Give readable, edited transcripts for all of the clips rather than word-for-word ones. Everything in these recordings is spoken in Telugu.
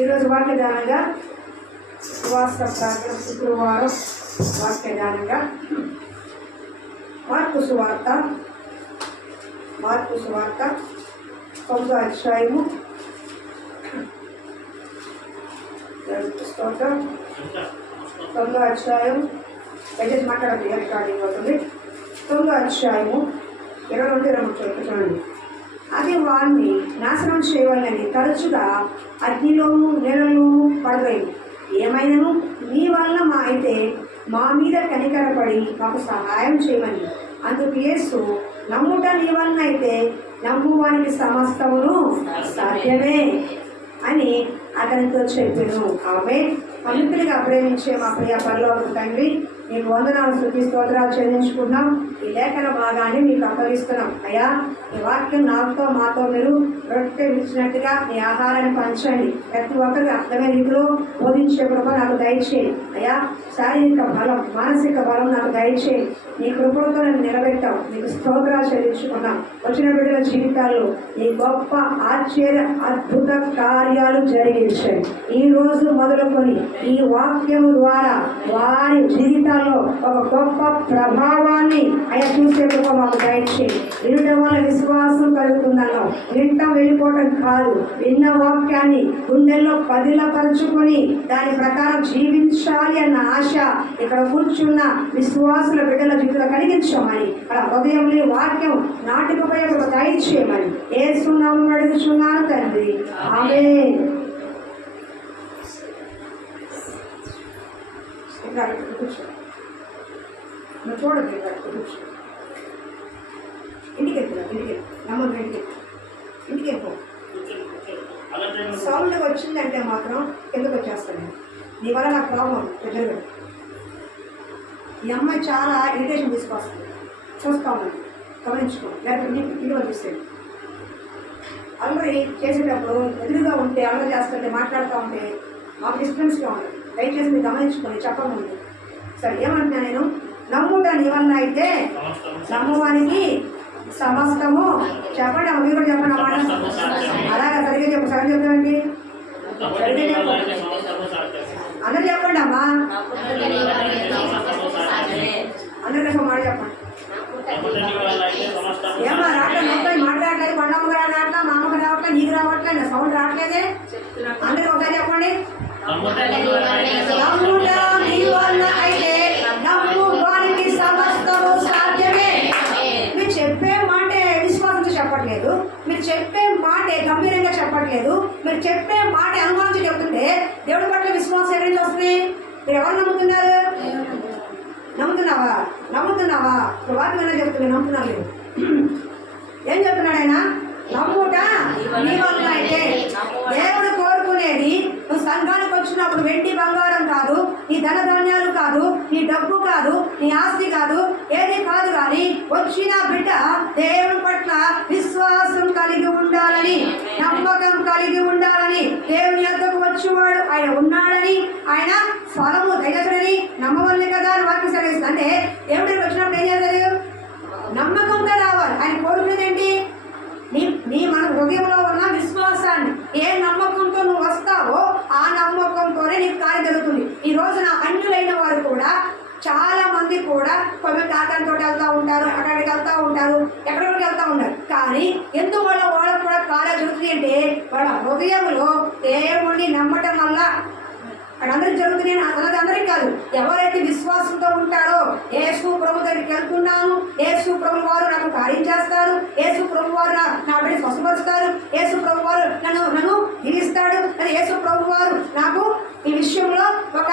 ఈరోజు వాక్యదానంగా ఉపవాస ప్రార్థన శుక్రవారం వాక్యదానంగా మార్కు సువార్త 9వ అధ్యాయము స్తోత్రం 9వ అధ్యాయం దయచేసి మాట్లాడదు రికార్డింగ్ అవుతుంది. 9వ అధ్యాయము 22 చూడండి. అది వారిని నాశనం చేయవాలని తరచుగా అగ్నిలోను నీళ్ళలోను పడవేయి. ఏమైనాను నీ వల్ల మా మీద కనికరపడి మాకు సహాయం చేయమని. అందుకు యేసు, నమ్ముట నీ వలన అయితే నమ్మువానికి సమస్తమును సాధ్యమే అని అతనితో చెప్పాను. ఆమె అమితులుగా ప్రేమించే మా ప్రియ పరలోకపు తండ్రి, మీకు వందనాలు స్తుతి స్తోత్రాలు చెల్లించుకున్నాం. ఈ లేఖన భాగాన్ని మీకు అప్పగిస్తున్నాం. అయ్యా, ఈ వాక్యం నాతో మాతో మీరు రొట్టె విచ్చినట్టుగా మీ ఆహారాన్ని పంచండి. ప్రతి ఒక్కరికి అర్థమైన రీతిలో బోధించే కృప నాకు దయచేయండి. అయ్యా, శారీరక బలం మానసిక బలం నాకు దయచేయండి. నీ కృపలతో నన్ను నిలబెట్టాం. మీకు స్తోత్రాలు చెల్లించుకున్నాం. వచ్చిన బిడ్డల జీవితాల్లో ఈ గొప్ప ఆశ్చర్య అద్భుత కార్యాలు జరిగించండి. ఈ రోజు మొదలుకొని ఈ వాక్యం ద్వారా వారి జీవితాల్లో ఒక గొప్ప ప్రభావాన్ని అయ్యా చూసే కృప మాకు దయచేయండి. వినడం వల్ల విశ్వాసం కలుగుతుందన్నాం. వింటాం వెళ్ళిపోవటం కాదు, విన్న వాక్యాన్ని గుండెల్లో పదిలపరుచుకొని దాని ప్రకారం జీవించాలి అన్న ఆశ ఇక్కడ కూర్చున్న విశ్వాసుల బిడ్డల జీవితంలో కలిగించమని, అలా హృదయంలో వాక్యం నాటికపై ఒక దయచేయమని యేసు నామమున అడుగుచున్నాను తండ్రి, ఆమేన్. చూడదు ఇంటికి వెళ్ళిపో. సౌండ్ వచ్చిందంటే మాత్రం ఎందుకు వచ్చేస్తాను. నీ వల్ల నాకు ప్రాబ్లం జరగదు. ఈ అమ్మాయి చాలా ఇరిటేషన్ తీసుకొస్తుంది. చూస్తా ఉన్నాను, గమనించుకో. లేకపోతే ఇల్లు తీసేది. అల్లరి చేసేటప్పుడు ఎదురుగా ఉంటే అల్లరి చేస్తుంటే మాట్లాడుతూ ఉంటే మాకు డిస్టెన్స్గా ఉండదు. దయచేసి మీరు గమనించుకొని చెప్పముందు. సరే, ఏమంటున్నా నేను, నమ్ముట నీ వల్ల అయితే నమ్మువానికి సమస్తము. చెప్పండి అమ్మ, మీరు కూడా చెప్పండి అన్నమాట. అలాగా సరిగ్గా చెప్పు. సరిగ్గా చెప్తామండి, సరిగ్గా చెప్పు. అందరు చెప్పండి అమ్మా, అందరికీ మాట చెప్పండి. ఏమా రావట్లేదు, మొత్తం మాట్లాడలేదు. కొండమ్మగా రావట్లా, మా అమ్మగా రావట్లే, నీకు రావట్లేదు, సౌండ్ రావట్లేదే. అందరికీ ఒకసారి చెప్పండి. నమ్ముట నీ వల్ల అయితే నమ్మువానికి సమస్తము సాధ్యమే. మీరు చెప్పే మాటే విశ్వాసంతో చెప్పట్లేదు, మీరు చెప్పే మాటే గంభీరంగా చెప్పట్లేదు, మీరు చెప్పే మాట అనుమానించి చెప్తుంటే దేవుడి పట్ల విశ్వాసం ఎక్కడి నుంచి వస్తుంది? మీరు ఎవరు నమ్ముతున్నారు? నమ్ముతున్నావా? ఇప్పుడు వాక్యం చెప్తున్నా, నమ్ముతున్నా లేదు. ఏం చెప్తున్నాడు ఆయన? నమ్ముట నీ వల్ల అయితే. దేవుడు కోరుకునేది నువ్వు సంఘానికి వచ్చినప్పుడు వెండి బంగారం కాదు, నీ ధనధాన్యాలు కాదు, నీ డబ్బు కాదు, నీ ఆస్తి కాదు, ఏది కాదు. కానీ వచ్చిన బిడ్డ దేవుడి పట్ల విశ్వాసం కలిగి ఉండాలని, నమ్మకం కలిగి ఉండాలని, దేవుని యొద్దకు వచ్చేవాడు ఆయన ఉన్నాడని, ఆయన ఫలము దయచని నమ్మవల్ని కదా అని వాక్యం సెలవిస్తుంది. అంటే దేవుడికి వచ్చినప్పుడు ఏం చేస్తారు? నమ్మకంగా రావాలి. ఆయన కోరుకునేది ఏంటి? నీ మన హృదయంలో ఉన్న విశ్వాసాన్ని. ఏ నమ్మకంతో నువ్వు వస్తావో ఆ నమ్మకంతోనే నీకు కార్యం జరుగుతుంది. ఈ రోజున అన్యులైన వారు కూడా చాలా మంది కూడా కొన్ని తాతంతో వెళ్తూ ఉంటారు, అక్కడికి వెళ్తూ ఉంటారు, ఎక్కడికి వెళ్తూ ఉంటారు. కానీ ఎందువల్ల వాళ్ళకు కూడా కార్యాలు జరుగుతుంది అంటే వాళ్ళ హృదయంలో దేవుణ్ణి నమ్మటం వల్ల. అందరికి జరుగుతున్నాయి అన్నది అందరికీ కాదు. ఎవరైతే విశ్వాసంతో ఉంటారో, యేసు ప్రభు దగ్గరికి వెళ్తున్నాను, యేసు ప్రభు వారు నాకు కార్యం చేస్తారు, యేసు ప్రభు వారు నా బిడ్డ స్వస్థపరుస్తారు, యేసు ప్రభు వారు నన్ను దీవిస్తాడు అని యేసు ప్రభు వారు నాకు ఈ విషయంలో ఒక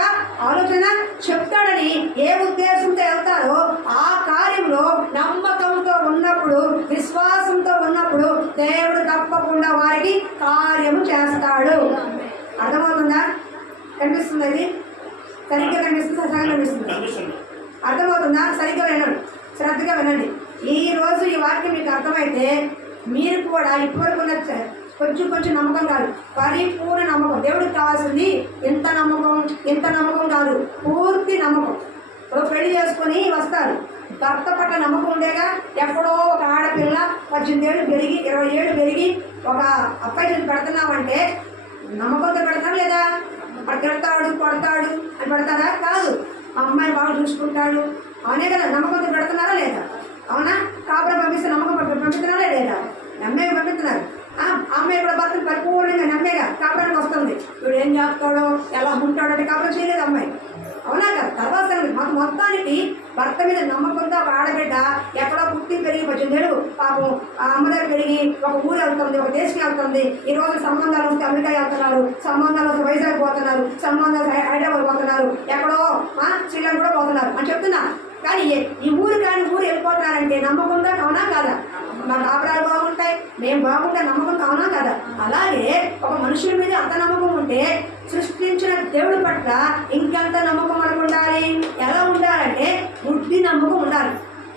ఆలోచన చెప్తాడని ఏ ఉద్దేశంతో వెళ్తారో ఆ కార్యంలో నమ్మకంతో ఉన్నప్పుడు, విశ్వాసంతో ఉన్నప్పుడు దేవుడు తప్పకుండా వారికి కార్యము చేస్తాడు. అర్థమవుతుందా? కనిపిస్తుంది? అది సరిగ్గా కనిపిస్తుందా? సగం కనిపిస్తుంది? అర్థమవుతుందా? సరిగ్గా వినండి, శ్రద్ధగా వినండి. ఈరోజు ఈ వాక్యం మీకు అర్థమైతే మీరు కూడా ఇప్పటివరకు ఉన్న కొంచెం నమ్మకం కాదు, పరిపూర్ణ నమ్మకం. దేవుడికి కావాల్సింది ఇంత నమ్మకం కాదు, పూర్తి నమ్మకం. పెళ్లి చేసుకొని వస్తారు, భర్త పట్ల నమ్మకం ఉండేగా. ఎప్పుడో ఒక ఆడపిల్ల 18 ఏళ్ళు పెరిగి 20 ఏళ్ళు పెరిగి ఒక అబ్బాయి చేసి పెడుతున్నామంటే నమ్మకంతో పెడతారు లేదా? వాడు తిడతాడు కొడతాడు అని పెడతారా? కాదు. అమ్మాయి బాగా చూసుకుంటాడు అవునే కదా, నమ్మకంతో పెడుతున్నారా లేదా? అవునా? కాపురం పంపిస్తే నమ్మకం పంపిస్తున్నారా లేదా? నమ్మేగా పంపిస్తున్నారు. అమ్మాయి కూడా భర్తను పరిపూర్ణంగా నమ్మేగా కాపురానికి వస్తుంది. వీడు ఏం చేస్తాడో ఎలా ఉంటాడో అంటే కాపురం చేయలేదు అమ్మాయి. అవునా కదా? తర్వాత మాకు మొత్తానికి భర్త మీద నమ్మకంతో ఒక ఆడబిడ్డ ఎక్కడో పుట్టి పెరిగి 18 ఏళ్ళు పాపం ఆ అమ్మ దగ్గర పెరిగి ఒక ఊరు వెళ్తుంది, ఒక దేశం వెళ్తుంది. ఈ రోజు సంబంధాలు వస్తే అమెరికా వెళ్తున్నారు, సంబంధాలు వస్తే వైజాగ్ పోతున్నారు, సంబంధాలు హైదరాబాద్ పోతున్నారు, ఎక్కడో శ్రీలంక కూడా పోతున్నారు అని చెప్తున్నా. కానీ ఈ ఊరు కానీ ఊరు వెళ్ళిపోతున్నారంటే నమ్మకంతో అవునా కాదా? మా కాపురాలు బాగుంటాయి, మేము బాగుంటే నమ్మకం అవునా కదా? అలాగే ఒక మనుషుల మీద అంత నమ్మకం ఉంటే సృష్టించిన దేవుడి పట్ల ఇంకెంత నమ్మకం మనకు ఉండాలి. ఎలా ఉండాలంటే గుడ్డి నమ్మకం ఉండాలి.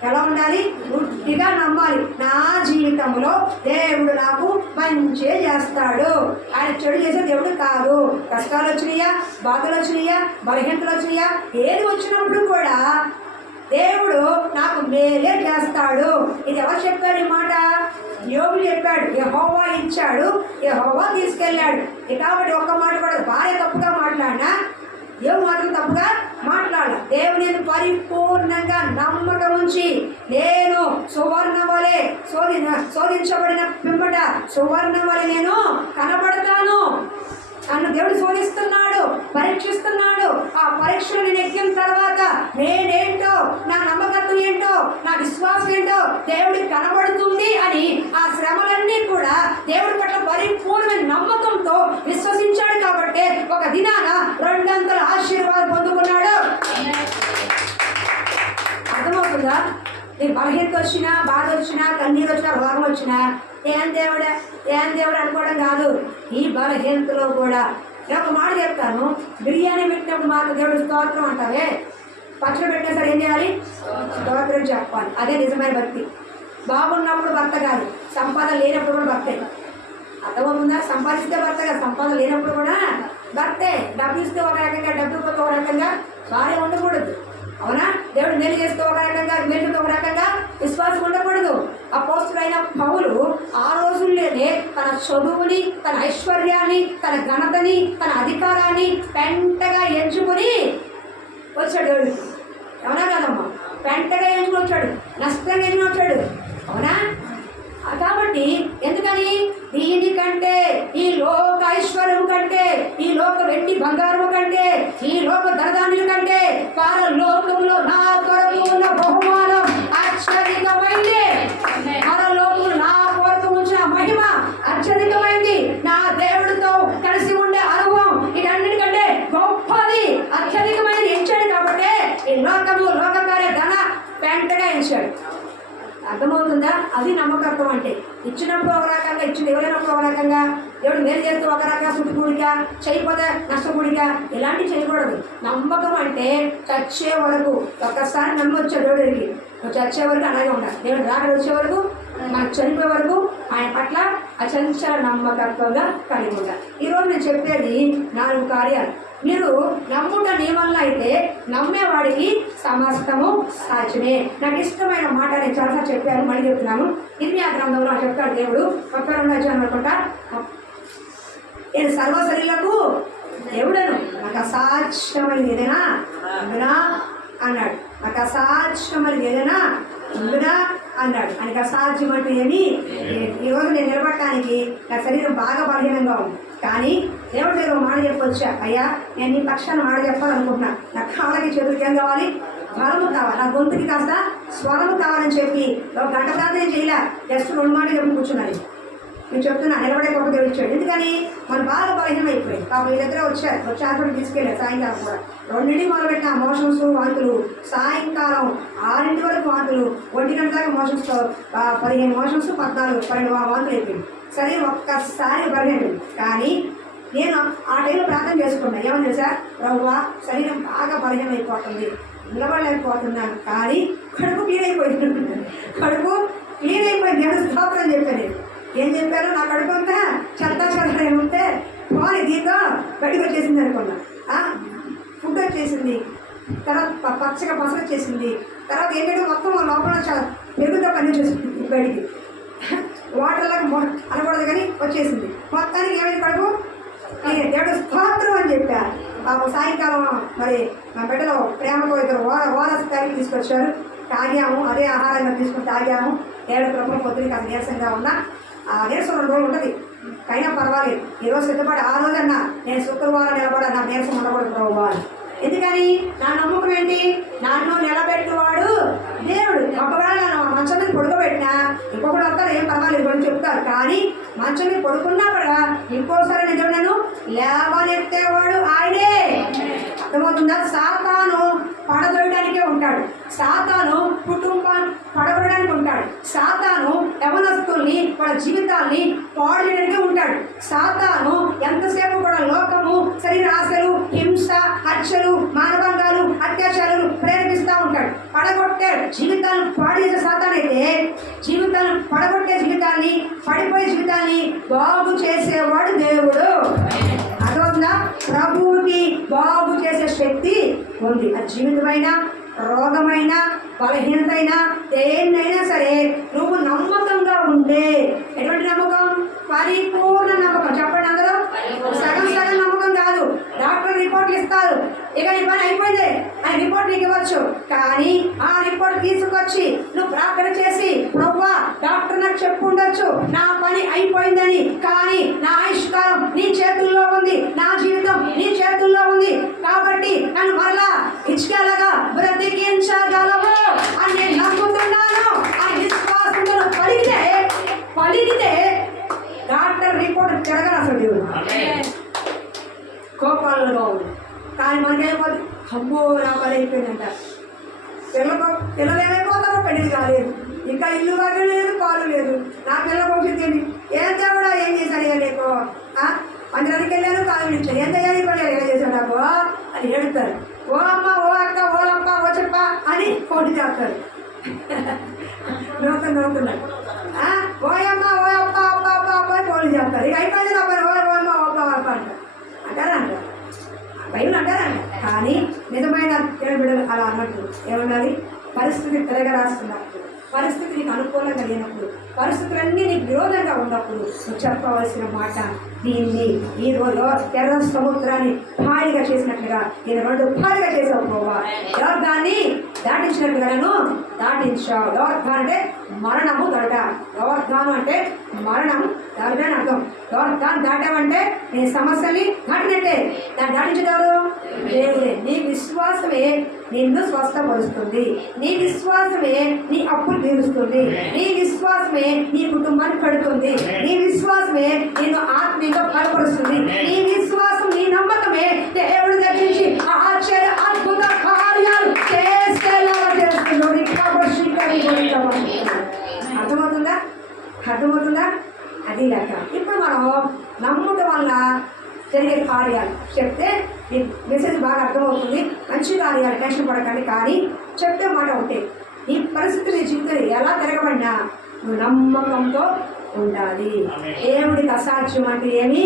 ఎలా ఉండాలి? గుడ్డిగా నమ్మాలి. నా జీవితంలో దేవుడు నాకు మంచి చేస్తాడు, ఆయన చెడు చేసే దేవుడు కాదు. కష్టాలు వచ్చినాయా, బాధలు వచ్చినాయా, బలహీనతలు వచ్చినాయా, ఏది వచ్చినప్పుడు కూడా దేవుడు నాకు మేలే చేస్తాడు. ఇది ఎవరు చెప్పాడు ఈ మాట? యోబు చెప్పాడు. యెహోవా ఇచ్చాడు, యెహోవా తీసుకెళ్ళాడు. కాబట్టి ఒక్క మాట కూడా భార్య తప్పుగా మాట్లాడినా యోబు మాత్రం తప్పుగా మాట్లాడాలి. దేవుని పరిపూర్ణంగా నమ్మకం ఉంచి నేను సువర్ణ వలె శోధించబడిన పిమ్మట సువర్ణ వలె నేను కనబడతాను. నన్ను దేవుడు శోధిస్తున్నాడు, పరీక్షిస్తున్నాడు. ఆ పరీక్షలు నేను ఎక్కిన తర్వాత నేనేంటో, నా నమ్మకత్వం ఏంటో, నా విశ్వాసం ఏంటో దేవుడికి కనబడుతుంది అని ఆ శ్రమలన్నీ కూడా దేవుడి పట్ల పరిపూర్ణమైన నమ్మకంతో విశ్వసించాడు. కాబట్టి ఒక దినాన 2 అంతల ఆశీర్వాదం పొందుకున్నాడు. అర్థమవుతుందా? నీకు బలహీనత వచ్చినా, బాధ వచ్చినా, కన్నీరు వచ్చినా, రోగం వచ్చినా ఏం దేవుడు అనుకోవడం కాదు. ఈ బలహీనతలో కూడా నేను ఒక మాట చెప్తాను. బిర్యానీ పెట్టినప్పుడు మాకు దేవుడు స్తోత్రం అంటావే, పచ్చడి పెట్టినా సరే ఏం చేయాలి? స్తోత్రం చెప్పాలి. అదే నిజమైన భక్తి. బాగున్నప్పుడు భర్త కాదు, సంపాదన లేనప్పుడు కూడా భర్తే. అర్థమవుతుందా? సంపాదిస్తే భర్త కాదు, సంపాదన లేనప్పుడు కూడా భర్తే. డబ్బు ఇస్తే ఒక రకంగా, డబ్బు పోతే ఒక రకంగా భార్య ఉండకూడదు. అవునా? దేవుడు మేలు చేస్తే ఒక రకంగా, మేలుతో ఒక రకంగా విశ్వాసం ఉండకూడదు. అపోస్తుడైన పౌలు ఆ రోజుల్లోనే తన చదువుని, తన ఐశ్వర్యాన్ని, తన ఘనతని, తన అధికారాన్ని పెంటగా ఎంచుకొని వచ్చాడు దేవుడికి. అవునా కదమ్మా? పెంటగా ఎంచుకొని వచ్చాడు, నష్టంగా ఎంచుకొని వచ్చాడు. అవునా? కాబట్టి ఎందుకని? దీనికంటే, ఈ లోక ఐశ్వర్యం కంటే, ఈ లోక వెండి బంగారం కంటే, ఈ లోక ధనధాన్యుల కంటే పరలోకంలో నా కొరకు ఉన్న బహుమానం అత్యధికమైంది. పరలోకంలో నా కొరకు ఉంచిన మహిమ అత్యధికమైంది. నా దేవుడితో కలిసి ఉండే అనుభవం వీటన్నిటికంటే గొప్పది, అత్యధికమైనది ఎంచాడు. కాబట్టి ఈ లోకము, లోకకార్య ధన పెంటగా ఎంచాడు. అర్థమవుతుందా? అది నమ్మకత్వం అంటే. ఇచ్చినప్పుడు ఒక రకంగా, ఇచ్చింది ఎవరైనప్పుడు ఒక రకంగా, దేవుడు మేలు చేస్తూ ఒక రకంగా సుట్టుకూడిక, చేయకపోతే నష్టకూడిక, ఇలాంటివి చేయకూడదు. నమ్మకం అంటే చచ్చే వరకు. ఒక్కసారి నమ్మొచ్చా దేవుడికి, నువ్వు చచ్చే వరకు అలాగే ఉండాలి. దేవుడు రాకడ వచ్చే వరకు, మనకు చనిపోయే వరకు ఆయన పట్ల అచంచల నమ్మకత్వంగా కలిగి ఉండాలి. ఈరోజు నేను చెప్పేది 4 కార్యాలు. మీరు నమ్ముట నీ వల్ల అయితే నమ్మేవాడికి సమస్తము సాధ్యమే. నాకు ఇష్టమైన మాట నేను చాలాసార్లు చెప్పాను, మళ్ళీ చెప్తున్నాను. ఇర్మియా గ్రంథంలో చెప్తాడు దేవుడు, 32వ అధ్యాయం అనుకుంటా, నేను సర్వశరీరులకు దేవుడను, నాకు అసాధ్యమైనది ఏదైనా ఉండునా అన్నాడు. నాకు అసాధ్యమైనది ఏదైనా ఉండునా అన్నాడు. ఆయనకి అసాధ్యం అంటే ఏమి? ఈరోజు నేను నిలబడటానికి నా శరీరం బాగా బలహీనంగా ఉంది, కానీ దేవుడి దగ్గర మాట చెప్పొచ్చా, అయ్యా నేను నీ పక్షాన్ని మాట చెప్పాలనుకుంటున్నా, నా కాళ్ళకి చేతులకి ఏం కావాలి? బలము కావాలి, నా గొంతుకి కాస్త స్వరము కావాలని చెప్పి ఒక గంట ప్రార్థన చేయలే, జస్ట్ 2 మాటలు చెప్పి కూర్చున్నాను. నేను చెప్తున్నా, నిలబడే గొప్ప దేవుడు ఇచ్చాడు. ఎందుకని? మనం బాగా బలహీనం అయిపోయింది. పాపం మీ దగ్గర వచ్చి హాస్పిటల్ తీసుకెళ్ళారు. సాయంకాలం కూడా 2 మొదలుపెట్టిన మోషన్స్ వాంతులు, సాయంకాలం 6 వరకు వాంతులు, 1 గంట దాకా మోషన్స్తో 15 మోషన్స్, 12 వాంతులు అయిపోయింది. సరే ఒక్కసారి బలహీనం. కానీ నేను ఆ టైంలో ప్రార్థన చేసుకున్నాను. ఏమని తెలుసా? ప్రభువా, శరీరం బాగా బలహీనం అయిపోతుంది, నిలబడలేకపోతున్నాను, కానీ కడుపు క్లీన్ అయిపోయింది. కడుపు క్లీన్ అయిపోయింది. నేను స్తోత్రం చెప్పాను. ఏం చెప్పారు? నా కడుపు అంతా చెత్త చెత్త ఏముంటే పోనీ దీంతో బయటకు వచ్చేసింది అనుకున్నా. ఫుడ్ వచ్చేసింది, తర్వాత పచ్చగా పసరు వచ్చేసింది, తర్వాత ఏంటంటే మొత్తం లోపల చాలా పెరుగుతో పని చేస్తుంది బయటికి వాటర్లాగా అనకూడదు కానీ వచ్చేసింది. మొత్తానికి ఏమైంది కడుపు దేవుడు స్తోత్రం అని చెప్పారు. పాపం సాయంకాలం మరి మా బిడ్డలో ప్రేమతో ఇద్దరు ఓరస్ ప్యాకెట్ తీసుకొచ్చారు. తాగాము, అదే ఆహారంగా తీసుకుని తాగాము. ఏడు ప్రభుత్వం పొద్దున కాస్త నీరసంగా ఉన్నా నీరసం 2 రోజులు ఉంటుంది, అయినా పర్వాలేదు. ఈరోజు సిద్ధపడి ఆ రోజన్నా నేను శుక్రవారం నిలబడి నా నీరసం ఉండకూడదు ప్రభు అని. ఎందుకని నా నమ్మకం ఏంటి? నన్ను నిలబెట్టువాడు దేవుడు. ఒకవేళ నన్ను మంచం మీద పడుకోబెట్టినా ఇంకొకటి వస్తారు, ఏం పర్వాలేదు అని చెప్తారు. కానీ మంచం మీద పడుకున్నా కూడా ఇంకోసారి నిజం నన్ను లేవనెత్తేవాడు ఆయనే. అర్థమవుతుందా? సాతాను పడదొయడానికే ఉంటాడు, సాతాను కుటుంబాన్ని పడగొట్టడానికి ఉంటాడు, సాతాను యవనస్తుల్ని వాళ్ళ జీవితాల్ని పాడు చేయడానికే ఉంటాడు. సాతాను ఎంతసేపు కూడా లోకము, శరీర ఆశలు, హింస, హత్యలు, మానభంగాలు, అత్యాచారాలు ప్రేరేపిస్తూ ఉంటాడు. పడగొట్టాడు జీవితాలను పాడు చేసే సాతాను అయితే జీవితాలను పడగొట్టే జీవితాన్ని, పడిపోయే జీవితాన్ని బాగు చేసేవాడు దేవుడు. అదొందా ప్రభువుకి బాగు చేసే శక్తి ఉంది. ఆ జీవితమైనా, రోగమైనా, బలహీనతైనా, దేన్నైనా సరే నువ్వు నమ్మకంగా ఉంటే, ఎటువంటి నమ్మకం? పరిపూర్ణ నమ్మకం. చెప్పండి అందరూ. సగం సగం నమ్మకం కాదు. డాక్టర్ రిపోర్ట్లు ఇస్తారు, ఇక నీ పని అయిపోయింది అని రిపోర్ట్ నీకు ఇవ్వచ్చు. కానీ ఆ రిపోర్ట్ తీసుకొచ్చి నువ్వు ప్రార్థన చేసి, ప్రభువా డాక్టర్ నాకు చెప్పు ఉండొచ్చు నా పని అయిపోయిందని, కానీ నా ఆయుష్కాలం నీ చేతుల్లో ఉంది, నా జీవితం నీ చేతుల్లో ఉంది, కాబట్టి నన్ను మరలా ఇచ్చుకెళ్ళగా బ్రతికించగలవు అని నేను నమ్ముతున్నాను అని విశ్వాసంతో పలికితే డాక్టర్ రిపోర్ట్ తిరగదు అసలు దేవుడు. కోపాలలో ఉంది. కానీ మనకేమైపోతుంది? అమ్మో నా పని అయిపోయిందంట. పిల్లలు ఏమైపోతారో పెళ్లి కాలేదు, ఇంకా ఇల్లు వాటి లేదు, పాలు లేదు, నా పిల్లల భవిష్యత్తు ఏంటి? ఏం కూడా ఏం చేశాను ఇక నీకు? మందిరానికి వెళ్ళాను, కాలు విడిచాను, ఏం చేయాలి పని ఎలా చేశాను నాకు అని ఏడుతారు. ఓ అమ్మ, ఓ అక్క, ఓలప్ప, ఓ చెప్ప అని పోటీ చేస్తారు. నవ్వుతున్నాడు. ఓయమ్మ, ఓ అప్ప, అప్ప అప్ప అప్ప అని పోటీ చేస్తారు. ఇక అయిపోయింది నా పని, ఓ అమ్మ, ఓ అప్ప అప్ప అంటారా బయలు అంటారంట. కానీ నిజమైన బిడ్డలు అలా అన్నట్టు ఏమన్నది? పరిస్థితి తిరగరాస్తున్నప్పుడు, పరిస్థితి నీకు అనుకూలంగా లేనప్పుడు, పరిస్థితులన్నీ నీకు విరోధంగా ఉన్నప్పుడు నువ్వు చెప్పవలసిన మాట దీన్ని ఈ రోజు ఎర్ర సముద్రాన్ని భారీగా చేసినట్లుగా నేను 2 భారీగా చేసావు పోవా. యోర్దాన్ని దాటించినట్లుగా నన్ను దాటించావు. యోర్దాన్ అంటే మరణము దొరట. యోర్దాను అంటే మరణం దాని అర్థం. యోర్దాన్ దాటామంటే నీ సమస్యని దాటినట్టే. దాన్ని దాటించేవారు దేవుడే. నీ విశ్వాసమే నిన్ను స్వస్థపరుస్తుంది, నీ విశ్వాసమే నీ అప్పులు తీరుస్తుంది, నీ విశ్వాసమే నీ కుటుంబాన్ని కడుతుంది, నీ విశ్వాసమే నిన్ను ఆత్మీయంగా బలపరుస్తుంది, నీ విశ్వాసం, నీ నమ్మకమే దేవుడి దగ్గర నుంచి ఆశ్చర్య అద్భుత కార్యాలు చేసేలాగా చేస్తుంది. అర్థమవుతుందా? అది లేక ఇప్పుడు మనం నమ్ముట వల్ల జరిగే కార్యాలు చెప్తే ఈ మెసేజ్ బాగా అర్థమవుతుంది. మంచి కార్యాలు టెన్షన్ పడకండి. కానీ చెప్పే మాట ఉంటే ఈ పరిస్థితి నీ జీవితంలో ఎలా తిరగబడినా నువ్వు నమ్మకంతో ఉండాలి. దేవుడికి అసాధ్యం అంటే ఏమీ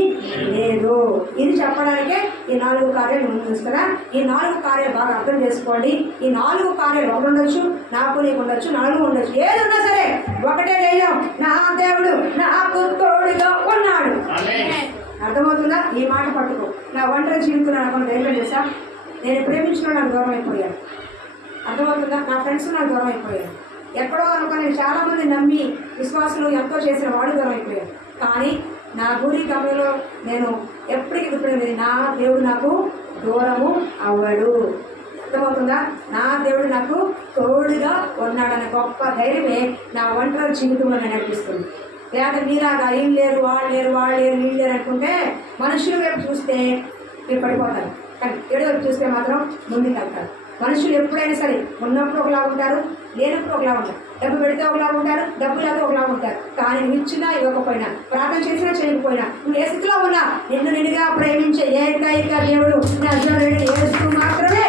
లేదు. ఇది చెప్పడానికే ఈ 4 కార్యాలు ముందు చూస్తారా. ఈ 4 కార్యాలు బాగా అర్థం చేసుకోండి. ఈ 4 కార్యాలు ఒకటి ఉండొచ్చు, నాకు నీకు ఉండొచ్చు, 4 ఉండొచ్చు, ఏది ఉన్నా సరే ఒకటే ధైర్యం, నా దేవుడు నాకు తోడుగా ఉన్నాడు. అర్థమవుతుందా? ఈ మాట పట్టుకో. నా ఒంటరి జీవితం అనుకున్న ధైర్యం చేశా. నేను ప్రేమించిన నాకు దూరం అయిపోయాను. అర్థమవుతుందా? నా ఫ్రెండ్స్ నాకు దూరం అయిపోయాను. ఎక్కడో అనుకుని చాలామంది నమ్మి విశ్వాసులు ఎంతో చేసిన వాడు దూరం అయిపోయారు. కానీ నా గురి గమ్యంలో నేను ఎప్పటికీ గుర్తుపడింది, నా దేవుడు నాకు దూరము అవ్వడు. అర్థమవుతుందా? నా దేవుడు నాకు తోడుగా ఉన్నాడనే గొప్ప ధైర్యమే నా ఒంటరి జీవితంలో నేను నడిపిస్తుంది. లేదా మీలాగా ఏం లేరు, వాళ్ళు లేరు, వీళ్ళు లేరు అనుకుంటే మనుషుల వైపు చూస్తే మీరు పడిపోతారు. కానీ ఏడు వైపు చూస్తే మాత్రం ముందుకు వెళ్తారు. మనుషులు ఎప్పుడైనా సరే ఉన్నప్పుడు ఒకలా ఉంటారు, లేనప్పుడు ఒకలా ఉంటారు. డబ్బు పెడితే ఒకలా ఉంటారు, డబ్బు లేక ఒకలా ఉంటారు. కానీ నువ్వు ఇచ్చినా ఇవ్వకపోయినా, ప్రార్థన చేసినా చేయకపోయినా, నువ్వు ఏ స్థితిలో ఉన్నా నిన్ను నిన్నుగా ప్రేమించే ఏకైక దేవుడు నజరేయుడైన యేసు మాత్రమే.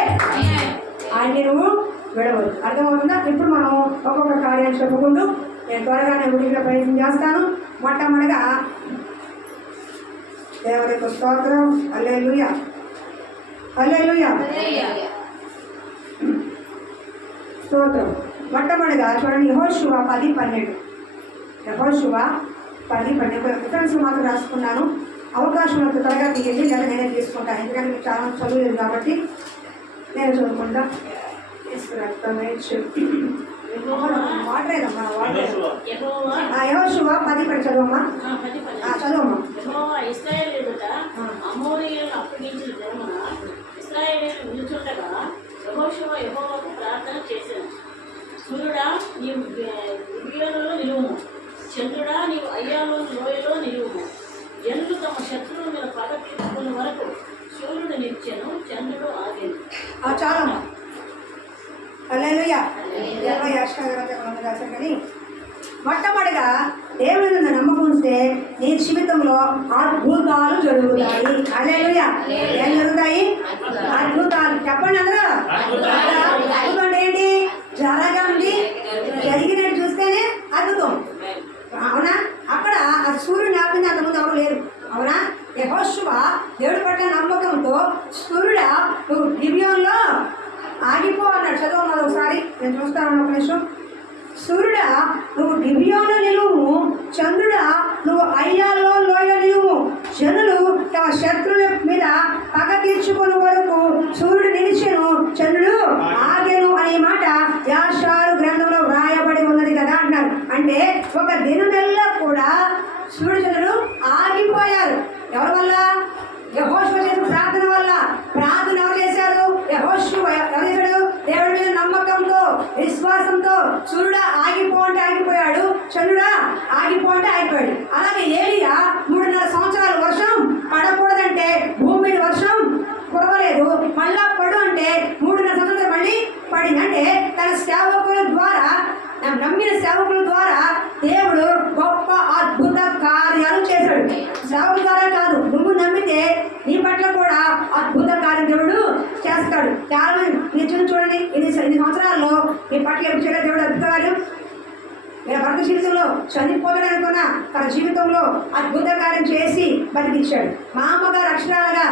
ఆయన్ని నువ్వు విడవద్దు. అర్థమవుతుందా? ఇప్పుడు మనం ఒక్కొక్క కార్యాన్ని చెప్పుకుంటూ నేను త్వరగానే ఉడిగా ప్రయత్నం చేస్తాను. మొట్టమొదటిగా దేవుడి యొక్క స్తోత్రం. హల్లెలూయా, హల్లెలూయా. స్తోత్రం. మొట్టమొదటిగా చూడండి, యెహోషువ 10:12. యెహోషువ 10:12. రిఫరెన్స్ మాత్రం రాసుకున్నాను. అవకాశం అంత త్వరగా తీయండి, లేదా నేనే తీసుకుంటాను. ఎందుకంటే మీకు చాలా చదువులేదు కాబట్టి నేను చదువుకుంటా. వాడలేదమ్మా, వాడలేదు. యెహోషువ 10:12 చదవమ్మా. చదవమ్మా. అప్పగించిన జనమున ఇశ్రాయేలీయులు నిలుచుండగా యెహోషువ యెహోవాకు ప్రార్థన చేశాను. సూర్యుడా నీవు గిబియోనులో నిలువుము, చంద్రుడా నీవు అయ్యాలో లోయలో నిలువుము. జనులు తమ శత్రువుల మీద పగ తీర్చుకునే వరకు సూర్యుడు నిలిచాను, చంద్రుడు ఆగేను. చాలమ్మా. హల్లెలూయా. కానీ మొట్టమొదటిగా దేవుని నమ్మకం ఉంటే నీ జీవితంలో అద్భుతాలు జరుగుతాయి. హల్లెలూయా. ఏం జరుగుతాయి? అద్భుతాలు. చెప్పండి అందరూ. అద్భుతం ఏంటి? జరగండి, జరిగినట్టు చూస్తేనే అద్భుతం. అవునా? అక్కడ ఆ సూర్యుడు ఆపింది, అంతకుముందు ఎవరు లేరు. అవునా? యెహోషువ దేవుడి పట్ల నమ్మకంతో సూర్యుడా నువ్వు గిబియోనులో ఆగిపో అన్నాడు. చదవమది ఒకసారి, నేను చూస్తాను ఒక నిమిషం. సూర్యుడా నువ్వు గిబియోనులో నిలువు, చంద్రుడా నువ్వు అయ్యాలో లోయలో నిలువు. జనులు తమ శత్రువుల మీద పగ తీర్చుకునే వరకు సూర్యుడు నిలిచెను, చంద్రుడు ఆగెను అనే మాట యాషారు గ్రంథంలో వ్రాయబడి ఉన్నది కదా అంటున్నారు. అంటే ఒక దినమెల్లా కూడా సూర్యుడు చంద్రుడు ఆగిపోయారు. ఎవరి వల్ల? యెహోషువ చేసిన ప్రార్థన వల్ల. ప్రార్థన ఎవరు చేశారు? యెహోషువ. ఎవరు చేశాడు? దేవుడి మీద నమ్మకంతో, విశ్వాసంతో. సూర్యుడా ఆగిపో అంటే ఆగిపోయాడు, చంద్రుడా ఆగిపో అంటే ఆగిపోయాడు. అలాగే ఏలియా 3.5 సంవత్సరాలు వర్షం పడకూడదంటే భూమి మీద వర్షం కురవలేదు, మళ్ళా పడు అంటే 3.5 సంవత్సరాలు మళ్ళీ పడింది. అంటే తన సేవకుల ద్వారా, నమ్మిన సేవకుల ద్వారా దేవుడు గొప్ప అద్భుత కార్యాలు చేశాడు. సేవకుల ద్వారా కాదు, నువ్వు నమ్మితే నీ పట్ల కూడా అద్భుత కార్యం దేవుడు చేస్తాడు. చాలా మంది మీరు చూడండి, ఇన్ని సంవత్సరాల్లో నీ పట్ల ఎప్పుడు చేయలేదు దేవుడు అద్భుత కార్యం. నేను భర్త జీవితంలో చనిపోతాడు అనుకున్నా, తన జీవితంలో అద్భుత కార్యం చేసి బతికించాడు. మా అమ్మగారు అక్షరాలుగా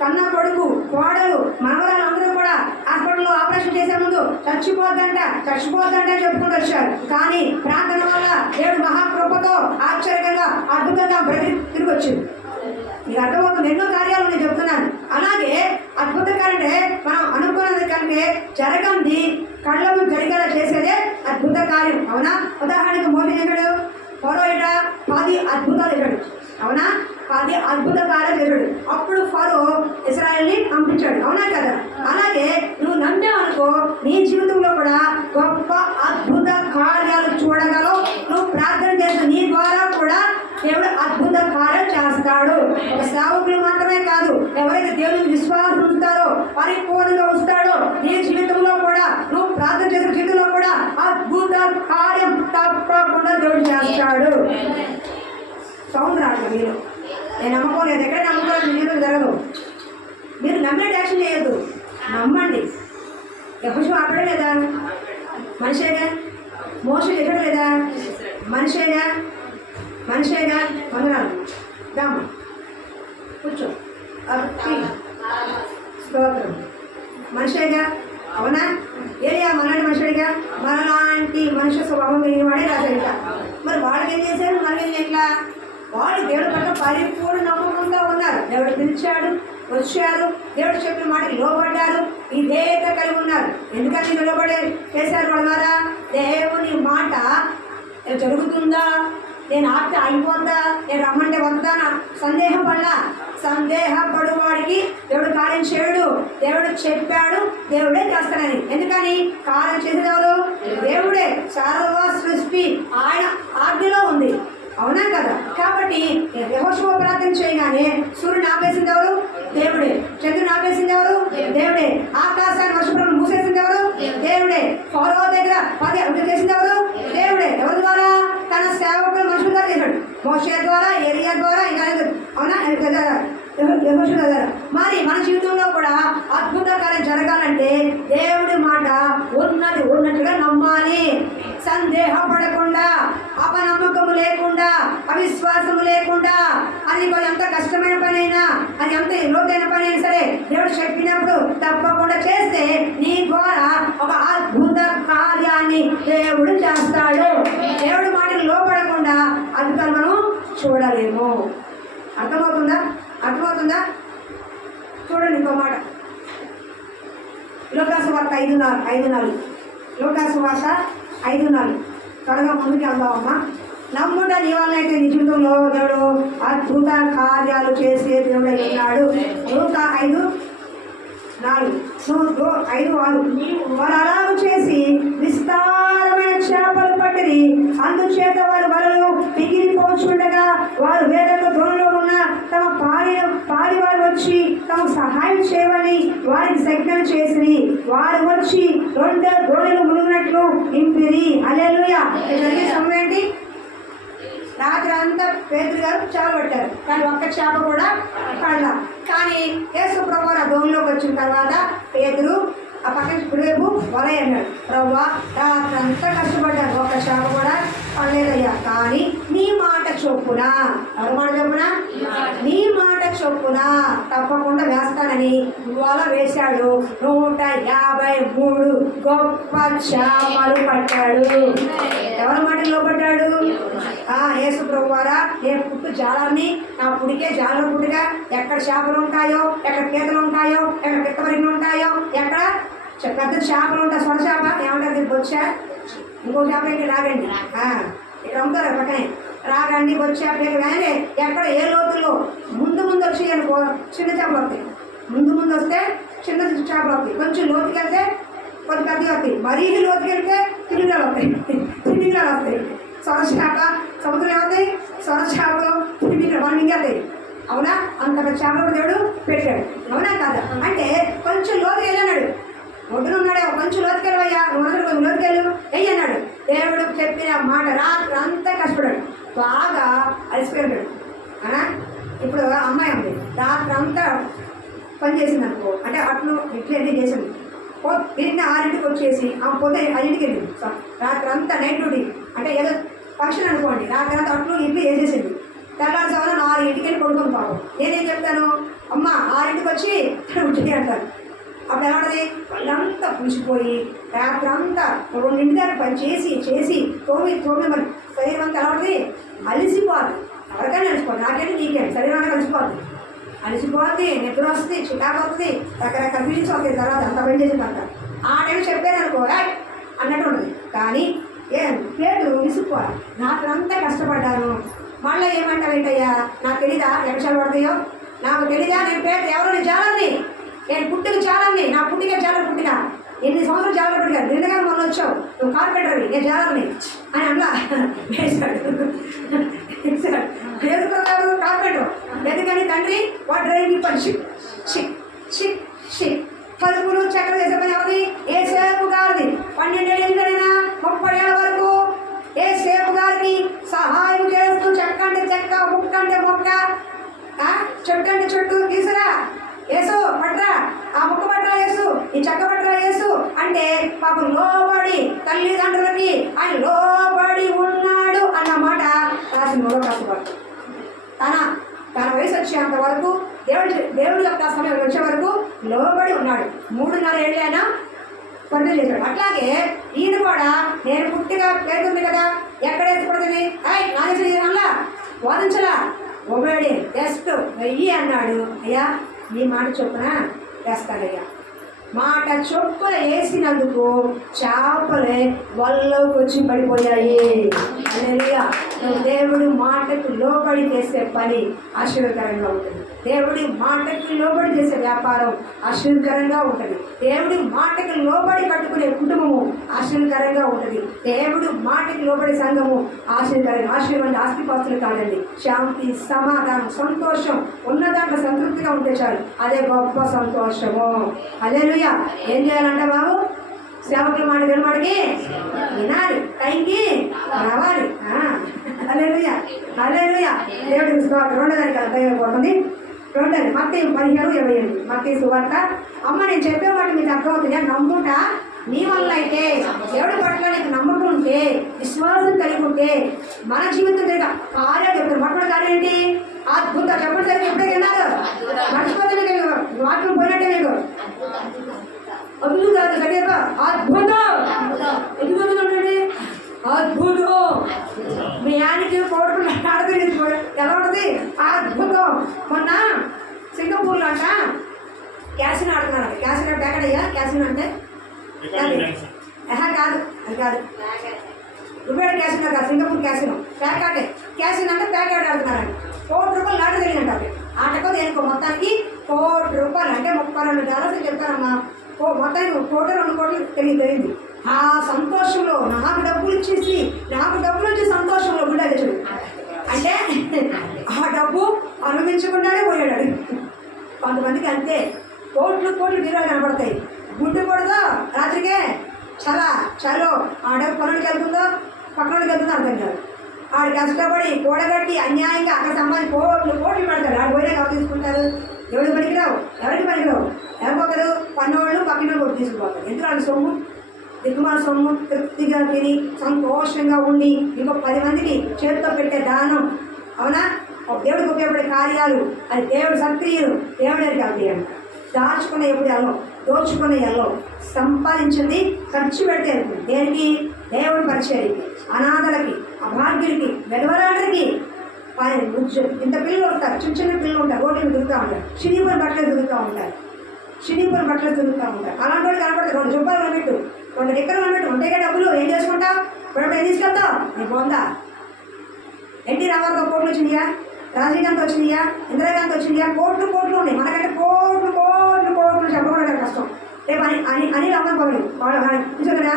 కన్న కొడుకు, కోడలు, మనవరాలు అందరూ కూడా హాస్పిటల్లో ఆపరేషన్ చేసే ముందు చచ్చిపోద్దంట చెప్పుకుంటూ వచ్చారు. కానీ ప్రార్థన వల్ల దేవుడు మహాకృపతో ఆశ్చర్యంగా అద్భుతంగా తిరిగి వచ్చింది. మీకు అర్థమవుతుంది. ఎన్నో కార్యాలు నేను చెప్తున్నాను. అలాగే అద్భుత కార్యంటే మనం అనుకున్నది కంటే జరగంది కళ్ళ ముందు జరిగేలా చేసేదే అద్భుత కార్యం. అవునా? ఉదాహరణకు మోసే చేశాడు, ఫరో 10 అద్భుతాలు చేశాడు. అవునా? 10 అద్భుత కార్యాలు చేశాడు. అప్పుడు ఫరో ఇశ్రాయేలుని పంపించాడు. అవునా కదా? అలాగే నువ్వు నమ్మావనుకో నీ జీవితంలో కూడా గొప్ప అద్భుత కార్యాలు చూడగలవు. నువ్వు ప్రార్థన చేసిన నీ ద్వారా కూడా దేవుడు అద్భుత కార్యం చేస్తాడు. ఒక సేవకులు మాత్రమే కాదు, ఎవరైతే దేవునికి విశ్వాసం ఉంచుతారో, పరిపూర్ణంగా ఉంచుతాడో, నీ జీవితంలో కూడా నువ్వు ప్రార్థన చేసిన జీవితంలో కూడా అద్భుత కార్యం తప్పకుండా దేవుడు చేస్తాడు. సౌండ్ రాదు. నేను నమ్మకోలేదు, ఎక్కడ నమ్మకోలేదు, మీ జీవితం జరగదు. మీరు నమ్మినట్టు యాక్షన్ చేయొద్దు, నమ్మండి. యెహోషువ ఆపడే లేదా? మనిషేగా. మోషే చేసాడు లేదా? మనిషేగా. వందనాలు. దామా కూర్చో. స్తోత్రం. మనిషేగా. అవునా? ఏరియా మనలాంటి మనుషుడిగా, మనలాంటి మనుష్య స్వభావం కలిగిన వాడే రాజరిక. మరి వాళ్ళకి ఏం చేశారు, మనకి ఎట్లా? వాళ్ళు దేవుడి పట్ల పరిపూర్ణ నమ్మకంగా ఉన్నారు. దేవుడు పిలిచాడు, వచ్చారు, దేవుడు చెప్పిన మాటకి లోబడ్డారు, విధేయత కలిగి ఉన్నారు. ఎందుకని నిలబడి చేశారు వాళ్ళ ద్వారా? దేవుని మాట జరుగుతుందా, నేను ఆపితే ఆగిపోద్దా, నేను రమ్మంటే వద్దానా సందేహపడు వాడికి దేవుడు కార్యం చేయడు. దేవుడు చెప్పాడు, దేవుడే చేస్తానని. ఎందుకని? కార్యం చేసేది ఎవరు? దేవుడే. సర్వ సృష్టి ఆయన ఆజ్ఞలో ఉంది. అవునా కదా? కాబట్టి యెహోషువ ప్రార్థన చేయగానే సూర్యుని ఆపేసింది ఎవరు? దేవుడే. చంద్రుని ఆపేసింది ఎవరు? దేవుడే. ఆకాశాన్ని వర్షపురం మూసేసింది ఎవరు? దేవుడే. ఫరో దగ్గర 10 చేసింది ఎవరు? దేవుడే. ఎవరి ద్వారా? తన సేవకులు మనుషుల ద్వారా చేశాడు. మోషే ద్వారా, ఏలియా ద్వారా, ఇంకా అవునా యెహోషువ ద్వారా. మరి మన జీవితంలో కూడా అద్భుత కార్యం జరగాలంటే దేవుడి మాట ఉన్నట్టుగా నమ్మాలి. సందేహపడకుండా, అపనమ్మకము లేకుండా, అవిశ్వాసము లేకుండా. అది ఎంత కష్టమైన పని అయినా, అది ఎంత లోతైన పని అయినా సరే దేవుడు చెప్పినప్పుడు తప్పకుండా చేస్తే నీ ద్వారా ఒక అద్భుత కార్యాన్ని దేవుడు చేస్తాడు. దేవుడి మాటలు లోపడకుండా అద్భుతాలు మనం చూడలేము. అర్థమవుతుందా? అర్థమవుతుందా? చూడండి ఇంకో మాట, లోకాసు వార్త 5:4. లోకాసు వార్త 5:4. త్వరగా ముందుకు వెళ్దామమ్మా. నమ్ముట నీ వల్ల అయితే నీ జీవితంలో దేవుడు అద్భుత కార్యాలు చేసే దేవుడు ఉన్నాడు. లూకా 5:4. 5:6. వారు అలాగ చేసి విస్తారమైన చేపలు పట్టిరి. అందుచేత వారు వలలు మిగిలిపోచుండగా వారు వేరొక దోణిలో ఉన్న తమ పాలివారు వచ్చి తమకు సహాయం చేయమని వారికి సజ్ఞలు చేసిరి. వారు వచ్చి 2 దోణిలు మునిగినట్లు నింపిరి. హల్లెలూయా. జరిగే సమయం ఏంటి? రాత్రి అంతా పేతురు గారు చేప పట్టారు, కానీ ఒక్క చేప కూడా పడలా. కానీ యేసు ప్రభువు ఆ దోణిలోకి వచ్చిన తర్వాత పేతురు ఆ పక్కన కుడివైపు వలయ అన్నాడు. ప్రభువా, రాత్రి అంతా కష్టపడ్డాను, ఒక్క చేప కూడా పడలేదయ్యా, కానీ నీ మాట చొప్పున, ఎవరి మాట చొప్పున? నీ మాట చొప్పున తప్పకుండా వేస్తానని వల వేశాడు. 153 గొప్ప చేపలు పట్టాడు. ఎవరి మాటలో పడ్డాడు? యేసు ప్రభువారా, నేను పుట్టు జాలాన్ని, నా పుడికే జాలం పుట్టుగా, ఎక్కడ చేపలు ఉంటాయో, ఎక్కడ పీతలు ఉంటాయో, ఎక్కడ పిత్తవరిలు ఉంటాయో, ఎక్కడ పెద్ద చేపలు ఉంటాయి, సొర చేప ఏమంటారు దీనికి? బొచ్చా. ఇంకో చేప ఏంటి? రాగండి. ఇక్కడ ఉంటారు పక్కనే. రాగండి, బొచ్చా, పీక. కానీ ఎక్కడ ఏ లోతుల్లో ముందు వచ్చి అనుకో చిన్న చేపలు వస్తాయి, ముందు వస్తే చిన్న చేపలు వస్తాయి, కొంచెం లోతుకి వెళ్తే కొంచెం పెద్దగా వస్తాయి, మరీ లోతుకి వెళ్తే తిమింగలు వస్తాయి, తిమింగలు వస్తాయి. సొర చేప సముద్రం ఏమవుతాయి? సొర చేపలు తిమింగలు మనం మింగేస్తాయి. అవునా? అంత చేపలు దేవుడు పెట్టాడు. అవునా కాదా? అంటే కొంచెం లోతుకి వెళ్ళన్నాడు. ఒడ్డున ఉన్నాడే, కొంచెం లోతుకెళ్ళవయ్యా, కొంచెం లోతుకెళ్ళు వెయ్యి అన్నాడు. దేవుడు చెప్పిన మాట రాత్రి అంతా కష్టపడాడు, బాగా అలసిపోయాడు. అనా ఇప్పుడు అమ్మాయి ఉంది, రాత్రి అంతా పని చేసింది అనుకో, అంటే అట్లు ఇట్లా చేసింది. నిన్న 6ంటికి వచ్చేసి ఆ పొద్దు 5ంటికి వెళ్ళింది. రాత్రి అంతా నైట్ డ్యూటీ, అంటే ఏదో ఫంక్షన్ అనుకోండి, రాత్రి అంతా అట్లు ఇడ్లీ వేసేసింది. తెల్లారుజామున 4ంటికి వెళ్ళి పడుకుని పాపం. నేనేం చెప్తాను? అమ్మ 6ంటికి వచ్చి ఉట్టి అంటారు. అప్పుడు ఏమంటది? వాళ్ళంతా పులిసిపోయి రాత్రి అంతా 2 దాకా పని చేసి తోమి మరి శరీరం అంతా ఎలా ఉంటుంది? అలిసిపోద్ది. ఎవరికైనా అలిసిపోద్ది, నాకేంటి నీకేంటి, శరీరం అంతా కలిసిపోద్ది, అలిసిపోద్ది, నిద్ర వస్తుంది, చికాకు వస్తుంది, రకరకాల ఫీలింగ్స్ వస్తాయి. తర్వాత అంత పని చేసిన తర్వాత ఆ టైం చెప్పాను అనుకో అన్నట్టు ఉంటుంది. కానీ పేరు విసుక్కోవాలి. రాత్రంతా కష్టపడ్డాను, మళ్ళీ ఏమంటావు ఏంటయ్యా, నాకు తెలీదా ఎక్కడ చదవడతాయో? నాకు తెలీదా? నేను పేరు ఎవరు? నేను జాలని, నేను పుట్టిక జాలని, నా పుట్టిక జాల పుట్టిక, ఎన్ని సంవత్సరాలు జాల పుట్టిక, నిన్నగా మొన్న వచ్చావు, నువ్వు కార్పెంటర్వి, నేను జాలని అని అట్లా వేశాడు. పేరుకున్నాడు కార్పెంటర్. ఎందుకని? తండ్రి వాడు డ్రైవింగ్ పని షిక్ పలుపులు చక్ర చేసే పని ఎవరి? ఏసేపు గారిది. 12 ఏళ్ళైనా 30 ఏళ్ళ వరకు ఏసేపు గారికి సహాయం చేస్తూ చెక్క అంటే చెక్క, ముక్క అంటే మొక్క, చెట్టు అంటే చెట్టు తీసురా, యేసు పట్రా, ఆ ముక్క పట్రా యేసు, ఈ చెక్క పట్రా యేసు అంటే పాపం లోబడి తల్లిదండ్రులకి ఆయన లోబడి ఉన్నాడు అన్నమాట రాసిన మూడో కాసుపాటు. తన వయసు వచ్చేంత వరకు దేవుడి యొక్క సమయం వచ్చే వరకు లోబడి ఉన్నాడు. 3.5 ఏళ్ళైనా పనులు చేశాడు. అట్లాగే ఈయన కూడా నేను పుట్టిగా పేరుంది కదా, ఎక్కడ వేసుకుంటుంది? నాగేశ్వర వాదించలా, ఒబేడి జస్ట్ వెయ్యి అన్నాడు. అయ్యా నీ మాట చొప్పున వేస్తాడయ్యా. మాట చొప్పున వేసినందుకు చేపలే వల్లోకి వచ్చి పడిపోయాయి. హల్లెలూయా. నువ్వు దేవుడి మాటకు లోబడి చేసే పని ఆశీర్వదకరంగా ఉంటుంది. దేవుడి మాటకి లోబడి చేసే వ్యాపారం ఆశీర్వదకరంగా ఉంటుంది. దేవుడి మాటకి లోబడి కట్టుకునే కుటుంబము ఆశీర్వదకరంగా ఉంటుంది. దేవుడి మాటకి లోబడి సంఘము ఆశీర్వదకరంగా. ఆశీర్వాద ఆస్తిపాస్తులు కాదండి, శాంతి, సమాధానం, సంతోషం ఉన్న దాంట్లో సంతృప్తిగా ఉంటే చాలు, అదే గొప్ప సంతోషము. హల్లెలూయా. ఏం చేయాలంటే బాబు? సేవకుల మాట వినమాడికి వినాలి, టైంకి రావాలి. హల్లెలూయా, హల్లెలూయా. దేవుడికి స్తోత్రం. 2వ తారీఖు అర్థమైపోతుంది. 2 మత్తయి 15:28 మత్తయి సువార్త. అమ్మ నేను చెప్పే మాట మీకు అర్థమవుతుంది. నమ్ముట నీ వల్ల అయితే, దేవుడి పట్ల నీకు నమ్మకం ఉంటే, విశ్వాసం కలిగి ఉంటే మన జీవితం దగ్గర కార్యాలు చెప్తారు. మొట్టమొదటి కార్యం ఏంటి? అద్భుతం. చెప్పండి సరే, ఎప్పుడే విన్నారు? మర్చిపోతే మీకు వాక్యం పోయినట్టే. మీకు అద్భుతం కాదు, అద్భుతం. మొన్న సింగపూర్లో అంట క్యాసినో ఆడుతున్నారు. క్యాసినో ప్యాకెట్ అయ్యా, క్యాసినో అంటే కాదు, అది కాదు, దుబాయ్ క్యాసినో కాదు, సింగపూర్ క్యాసినో. ప్యాకెట్ క్యాసినో అంటే ప్యాకెట్ ఆడుతున్నారండి. ₹1,00,000 లాట జరిగినట్టు అవి ఆటకో దేనికో మొత్తానికి ₹1,00,000 అంటే $32 చెప్పారమ్మా. మొత్తానికి ₹1,02,00,000 తెలియదు. ఆ సంతోషంలో నాకు డబ్బులు ఇచ్చేసి సంతోషంలో గుండె చూడు అంటే ఆ డబ్బు అనుభవించకుండానే పోయాడు. కొంతమందికి అంతే, కోట్లు బీరాలు కనబడతాయి, గుండె పడదో రాత్రికే చలో ఆ డబ్బు పనులకి వెళ్తుందో పక్కనకి వెళ్తుందో అర్థం కాదు. ఆడు కష్టపడి కూడగట్టి అన్యాయంగా అక్కడ సంబంధించి కోట్లు పెడతాడు. ఆడు పోయినా ఎవరు తీసుకుంటారు? ఎవరికి పనికిరావు. ఎవరిపోతారు? పన్నోళ్ళు పక్కన కూడా తీసుకుపోతారు. ఎందుకు వాళ్ళు సొమ్ము, దిక్కుమాల సొమ్ము తృప్తిగా తిని సంతోషంగా ఉండి ఇంకో 10 మందికి చేతితో పెట్టే దానం, అవునా? దేవుడికి ఉపయోగపడే కార్యాలు, అది దేవుడు సక్రియలు, దేవుడికి అవి అంట. దాచుకున్న ఎప్పుడు ఎల్లో, దోచుకున్న ఎల్లో, సంపాదించింది ఖర్చు పెడితే దేనికి? దేవుడి పరిచయానికి, అనాథలకి, అభాగ్యులకి, వెడవరాళ్ళకి. ఇంత పిల్లలు ఉంటారు, చిన్న పిల్లలు ఉంటారు, రోడ్లు తిరుగుతూ ఉంటారు, షినీపుల బట్టలు తిరుగుతూ ఉంటారు. అలాంటి వాళ్ళు కనపడతారు. 2 జుబ్బాలు కనిపెట్టు, 2 దిక్కలు కనిపెట్టు, ఉంటాయి కదా డబ్బులు. ఏం చేసుకుంటావు? ఇప్పుడు ఏం తీసుకెళ్తావు? నీకు ఉందా? ఎన్టీ రామారావు కోట్లు వచ్చినాయా? రాజీవ్గాంధీ వచ్చినాయా? ఇందిరాగాంధీ వచ్చినాయా? కోట్లు ఉన్నాయి. మనకంటే కోట్లు చెప్పడం కష్టం. రేపు అనిల్ అమ్మపరులు వాళ్ళు చూసారా?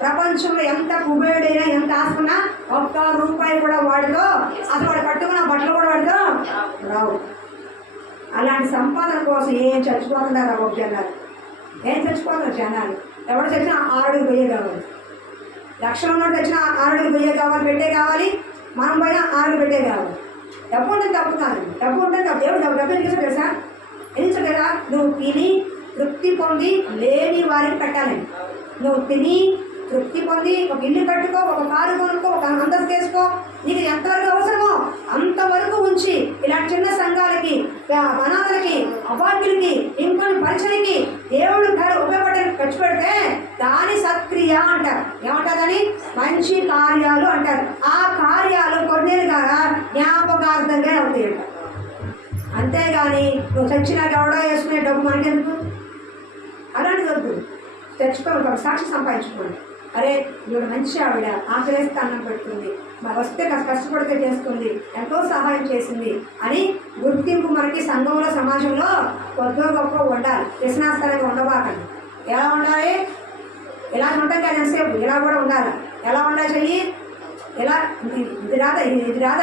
ప్రపంచంలో ఎంత కుబేరుడైనా, ఎంత ఆస్తున్నా ₹1 కూడా వాడితో, అసలు వాడు కట్టుకున్న బట్టలు కూడా వాడితో రావు. అలాంటి సంపాదన కోసం ఏం చచ్చిపోతున్నారు బాబు జనాలు? ఏం చచ్చిపోతున్నారు జనాలు? ఎవరు చచ్చినా 6 అడుగులు పొయ్యే కావాలి. లక్షలు ఉన్నట్టు వచ్చినా 6 అడుగులు పొయ్యే కావాలి, పెట్టే కావాలి. మనం పోయినా 6 అడుగులు పెట్టే కావాలి. డబ్బు ఉంటుంది తప్పుతున్నాను, డబ్బు ఉంటుంది తప్పు. డబ్బు ఎందుకు తెలుసా? ఎందుకు తెలుసా? నువ్వు తిని తృప్తి పొంది లేని వారికి పెట్టాలి. నువ్వు తిని తృప్తి పొంది ఒక ఇల్లు కట్టుకో, ఒక కారు కొనుక్కో, ఒక అంతస్తు వేసుకో, నీకు ఎంతవరకు అవసరమో అంతవరకు ఉంచి ఇలాంటి చిన్న సంఘాలకి, అనాథలకి, అభాగ్యులకి, ఇంకొన్ని పరిచయకి దేవుడు ఉపయోగపడే ఖర్చు పెడితే దాని సత్క్రియ అంటారు. ఏమంటారని? మంచి కార్యాలు అంటారు. ఆ కార్యాలు కొన్నేళ్ళుగా జ్ఞాపకార్థంగా అవుతాయి. అంతేగాని నువ్వు చచ్చినాక ఎవడో వేసుకునే డబ్బు మనకెందుకు? అలాంటిది వద్దు. తెచ్చుకోవాలి, ఒక సాక్షి సంపాదించుకోండి. అరే ఇవిడ మంచి ఆవిడ, ఆకలేస్తే అన్నం పెడుతుంది, మరి వస్తే కష్టపడితే చేస్తుంది, ఎంతో సహాయం చేసింది అని గుర్తింపు మనకి సంఘంలో, సమాజంలో కొద్దో గొప్ప ఉండాలి. వ్యసనాస్థలంగా ఉండబాకండి. ఎలా ఉండాలి? ఇలా ఉంటాం కదా ఎంతసేపు, ఇలా కూడా ఉండాలి. ఎలా ఉండాలి? చెయ్యి ఎలా? ఇది రాదా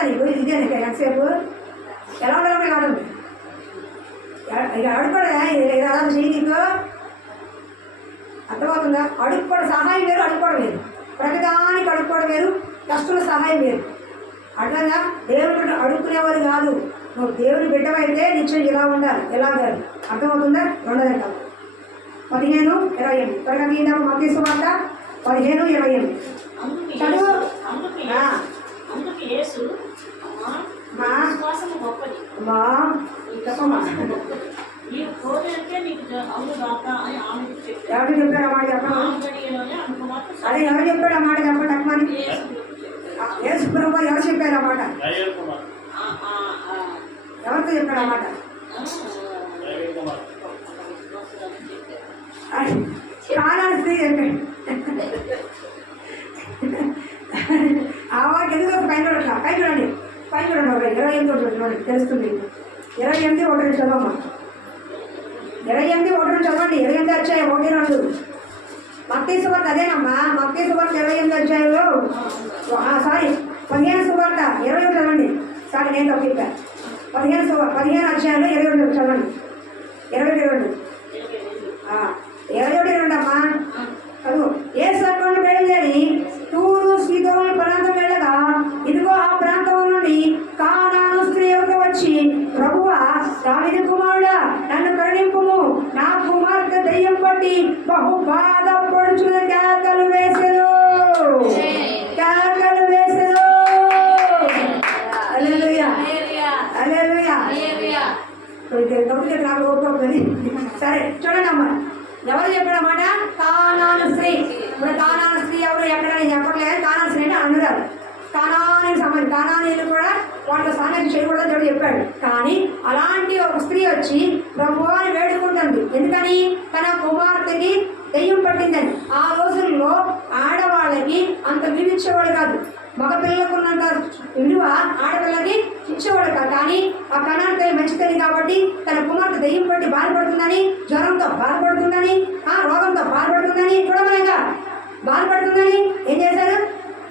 నీకు? ఇదే నీకు ఎంతసేపు ఎలా ఉండాలి? ఇలా ఉంటుంది. ఇక అడుక్కోడా? ఇది రాదా చెయ్యి నీకు? అర్థమవుతుందా? అడుక్కోవడం సహాయం వేరు, అడుక్కోవడం వేరు. ప్రతిదానికి అడుక్కోవడం వేరు, కష్టంలో సహాయం వేరు. అట్లా దేవుడు అడుక్కునేవారు కాదు. నువ్వు దేవుని బిడ్డవైతే నిత్యం ఇలా ఉండాలి, ఎలా కాదు. అర్థమవుతుందా? 2వ గంట 15:28 త్వరగా మీద మత్తయి సువార్త 15:28 చదువు. ఎవరు చెప్పాడు ఆ మాట? చెప్పండి. అదే ఎవరు చెప్పాడు ఆ మాట? చెప్పండి. అక్కమని యేసు ప్రభువు ఎవరు చెప్పారు ఆ మాట? ఎవరితో చెప్పాడు ఆ మాట? కానాని స్త్రీ చెప్పాడు. ఆ వాకి ఎందుకు పైన చూడట్లా? పైన చూడండి, పైన చూడండి. 28 చూడండి, తెలుస్తుంది. 28:1 చదవమ్మా. 28:1 చదవండి. 28 అధ్యాయం 1-2 మత్తయి సువార్త. అదేనమ్మా మత్తయి సువార్త 28 అధ్యాయంలో, సారీ 15 సువార్త 21 చదవండి. సారీ నేను తప్పు చెప్పాను. 15 అధ్యాయంలో 21 చదవండి. 21 అమ్మా చదువు. యేసు అక్కడి బయలుదేరి తూరు సీదోను ప్రాంతం వెళ్ళగా, ఇదిగో ఆ ప్రాంతం నుండి కానాను స్త్రీ యువత వచ్చి, ప్రభువా, దావీదు కుమారుడా, నన్ను కరుణింపుము, నా కుమార్తె దెయ్యం పట్టి బహు బాధపడుచున్న కేకలు వేసెను. హల్లెలూయా, హల్లెలూయా. నాకు ఓపుతుంది. సరే చూడండి అమ్మా, ఎవరు చెప్పాడన్నమాట? కానాను స్త్రీ. ఇప్పుడు కానాను స్త్రీ ఎవరు, ఎక్కడ చెప్పట్లేదు. కానాను స్త్రీ అంటే అనురాలు, కానానికి సంబంధించి. కానానీయులు కూడా వాళ్ళ సాంగత్యం చేయకూడదని దేవుడు చెప్పాడు. కానీ అలా ఏమని? తన కుమార్తెకి దెయ్యం పట్టిందని. ఆ రోజుల్లో ఆడవాళ్ళకి అంత విలువిచ్చేవాడు కాదు. మగ పిల్లలకు ఉన్నంత విలువ ఆడపిల్లకి ఇచ్చేవాడు కాదు. కానీ ఆ కణానికి మంచి తల్లి కాబట్టి తన కుమార్తె దెయ్యం పట్టి బాధపడుతుందని, జ్వరంతో బాధపడుతుందని, రోగంతో బాధపడుతుందని, చూడమనగా బాధపడుతుందని ఏం చేశారు?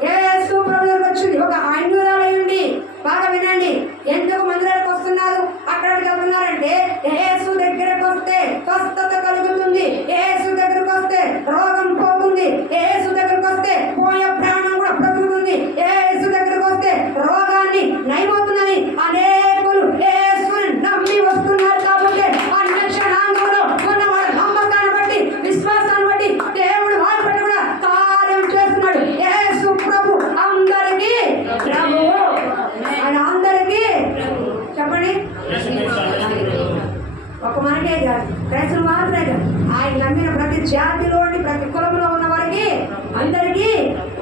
యేసు ప్రభు దగ్గరికి వచ్చింది. ఒక అన్యురాలయ్యండి. బాగా వినండి. ఎందుకు మందిరానికి వస్తున్నారు, అక్కడికి వెళ్తున్నారంటే యేసు దగ్గరకు వస్తే స్వస్థత కలుగుతుంది, యేసు దగ్గరకు వస్తే రోగం పోతుంది, యేసు దగ్గరకు వస్తే పోయే ప్రాణం కూడా బ్రతుకుతుంది, యేసు దగ్గరకు వస్తే రోగాన్ని నయమవుతుందని అనేకులు యేసుని నమ్మి వస్తున్నారు. కాబట్టి అన్ని క్షణాంగంలో ఉన్న వాళ్ళ నమ్మకాన్ని బట్టి, విశ్వాసాన్ని బట్టి దేవుడు వాళ్ళ బట్టి కూడా కార్యం చేస్తున్నాడు. యేసు ప్రభు అందరికీ ప్రభువు. ఆయన అందరికీ చెప్పండి. ఒక మనకే కాదు, క్రైస్తవులు మాత్రమే కాదు, ఆయన నమ్మిన ప్రతి జాతిలోని ప్రతి కులంలో ఉన్న వారికి అందరికీ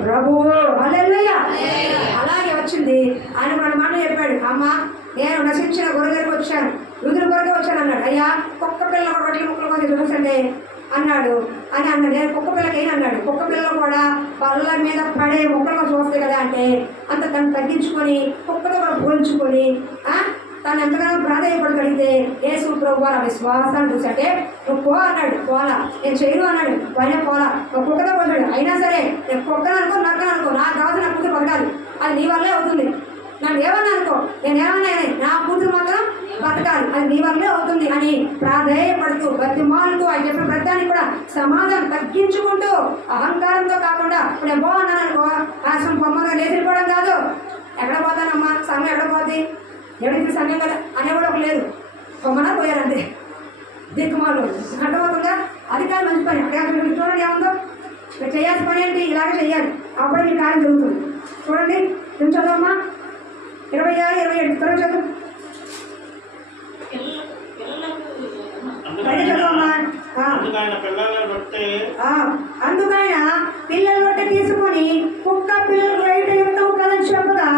ప్రభువు. హల్లెలూయా. అలాగే వచ్చింది. ఆయన మన మాట చెప్పాడు, అమ్మ నేను నశించిన గొర్రె దగ్గరకు వచ్చాను, రుదుల కొరకే వచ్చాను అన్నాడు. అయ్యా కుక్క పిల్ల ఒకటి ముక్కల కొద్ది చూసండి అన్నాడు అని అన్నాడు. నేను కుక్క పిల్లకైనా అన్నాడు. కుక్క పిల్లలు కూడా పళ్ళ మీద పడే ముక్కలుగా చూస్తాయి కదా అంటే అంత తను తగ్గించుకొని కుక్కతో కూడా పోల్చుకొని తను ఎంతగానో ప్రాధాన్యపడి కలిగితే యేసు ప్రభు వారి విశ్వాసాన్ని చూసంటే నువ్వు పో అన్నాడు. పోలా, నేను చేయను అన్నాడు. పైన పోలా, ఒక కుక్కతో పోతాడు. అయినా సరే నేను కుక్కను అనుకో, నక్కను అనుకో, నాకు కావాల్సిన నా కూతురు బతకాలి, అది నీ వల్లే అవుతుంది. నన్ను ఏమన్నా అనుకో, నేను ఏమన్నా నా కూతురు మాత్రం బతకాలి, అది నీ వల్లే అవుతుంది అని ప్రాధేయపడుతూ బతిమాలుతూ ఆయన చెప్పిన ప్రతిదానికి కూడా సమాధానం తగ్గించుకుంటూ అహంకారంతో కాకుండా ఇప్పుడు నేను బాగున్నాను అనుకో, కాసం బొమ్మగా లేచిపోవడం కాదు. ఎక్కడ పోతానమ్మా, సమయం ఎక్కడ పోతుంది, ఎవరికి సమయం కదా అనేవాడు ఒక లేదు, బొమ్మన పోయారంతే దిక్కుమాలు అర్థమవుతుందా? అది కాదు మంచి పని. అక్కడ చూడండి ఏముందో, ఇక్కడ చేయాల్సిన పని ఏంటి, ఇలాగే చెయ్యాలి, అప్పుడే మీ కార్యం జరుగుతుంది. చూడండి ఏం చదవమ్మా, 26, 27 త్వరగా చదువు. అందుకైనా పిల్లల రొట్టె తీసుకొని కుక్క పిల్లలు రైతు యుక్తం కదని చెప్పగా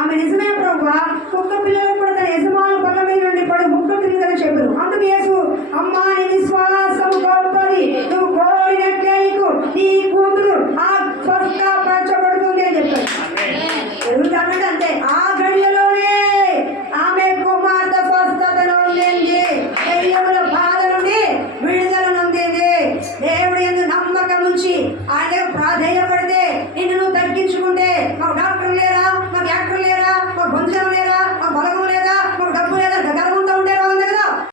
ఆమె నిజమే ప్రభువా, కుక్క పిల్లల